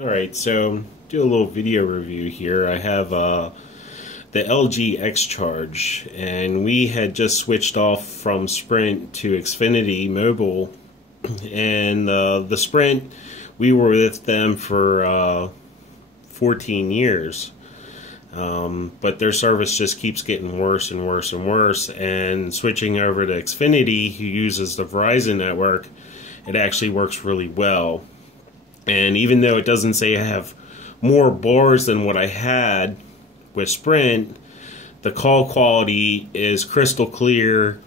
Alright, so do a little video review here. I have the LG X Charge, and we had just switched off from Sprint to Xfinity Mobile, and the Sprint, we were with them for 14 years, but their service just keeps getting worse and worse and worse, and switching over to Xfinity, who uses the Verizon network, it actually works really well. And even though it doesn't say I have more bars than what I had with Sprint, the call quality is crystal clear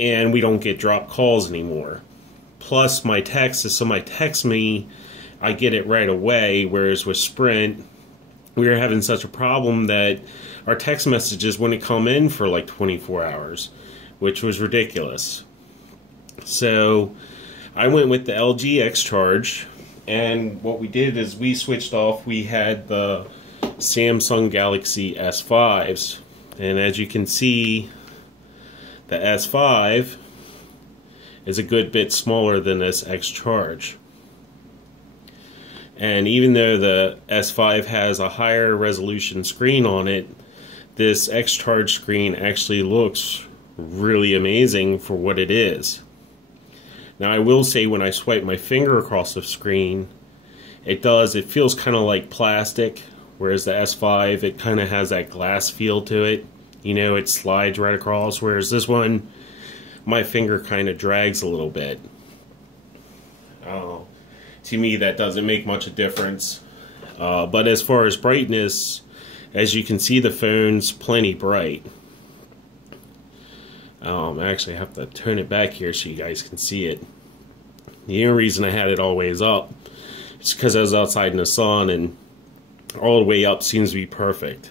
and we don't get dropped calls anymore. Plus my text, if somebody texts me, I get it right away, whereas with Sprint, we were having such a problem that our text messages wouldn't come in for like 24 hours, which was ridiculous. So I went with the LG X Charge. And what we did is we switched off. We had the Samsung Galaxy S5s. And as you can see, the S5 is a good bit smaller than this X Charge. And even though the S5 has a higher resolution screen on it, this X Charge screen actually looks really amazing for what it is. Now I will say, when I swipe my finger across the screen, it feels kind of like plastic, whereas the S5, it kind of has that glass feel to it. You know, it slides right across, whereas this one, my finger kind of drags a little bit. To me, that doesn't make much of a difference. But as far as brightness, as you can see, the phone's plenty bright. I actually have to turn it back here so you guys can see it. The only reason I had it always up is because I was outside in the sun, and all the way up seems to be perfect.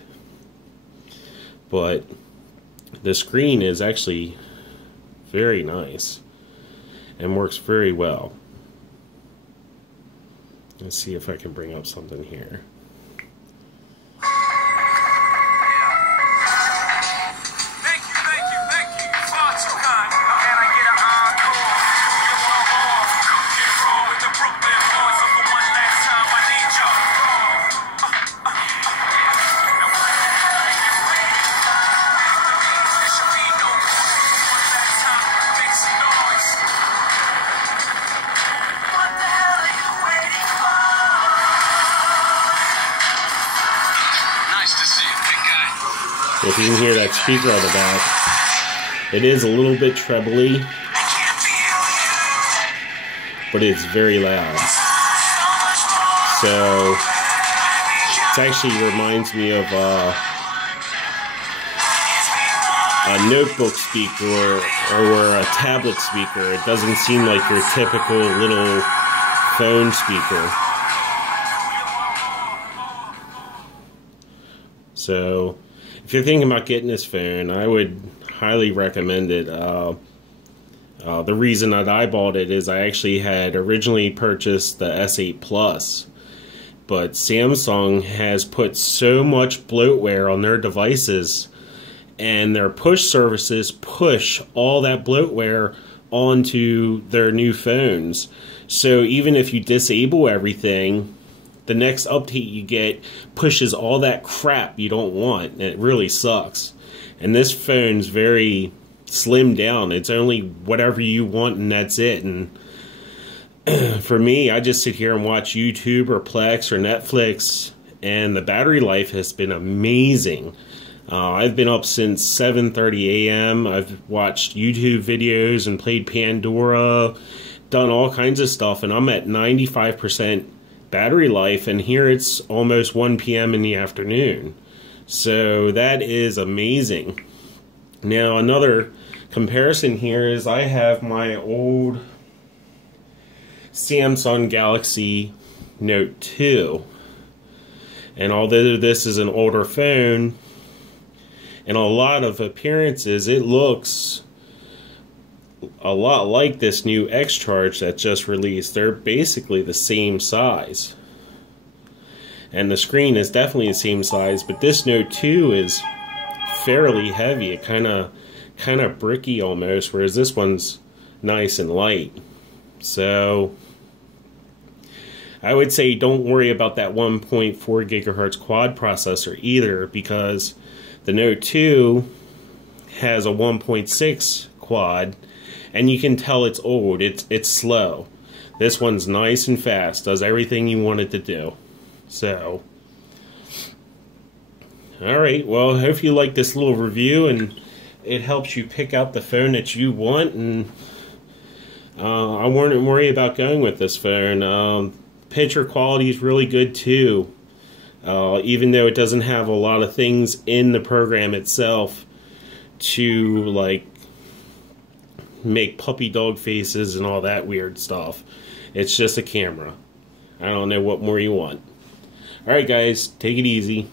But the screen is actually very nice and works very well. Let's see if I can bring up something here. If you can hear that speaker on the back, it is a little bit trebly, but it's very loud. So it actually reminds me of a notebook speaker or a tablet speaker. It doesn't seem like your typical little phone speaker. So if you're thinking about getting this phone, I would highly recommend it. The reason that I bought it is I actually had originally purchased the S8 Plus, but Samsung has put so much bloatware on their devices, and their push services push all that bloatware onto their new phones. So even if you disable everything, the next update you get pushes all that crap you don't want, and it really sucks. And this phone's very slimmed down. It's only whatever you want, and that's it. And for me, I just sit here and watch YouTube or Plex or Netflix, and the battery life has been amazing. I've been up since 7:30 a.m. I've watched YouTube videos and played Pandora, done all kinds of stuff, and I'm at 95% battery life, and here it's almost 1 p.m. in the afternoon. So that is amazing. Now another comparison here is I have my old Samsung Galaxy Note 2, and although this is an older phone, in a lot of appearances it looks a lot like this new X Charge that just released. They're basically the same size, and the screen is definitely the same size, but this Note 2 is fairly heavy. It kind of bricky almost, whereas this one's nice and light. So I would say don't worry about that 1.4 gigahertz quad processor either, because the Note 2 has a 1.6 quad, and you can tell it's old. It's slow. This one's nice and fast, does everything you want it to do. So, alright, well, I hope you like this little review and it helps you pick out the phone that you want. And I wouldn't worry about going with this phone. Picture quality is really good too. Even though it doesn't have a lot of things in the program itself to like make puppy dog faces and all that weird stuff. It's just a camera. I don't know what more you want. Alright guys, take it easy.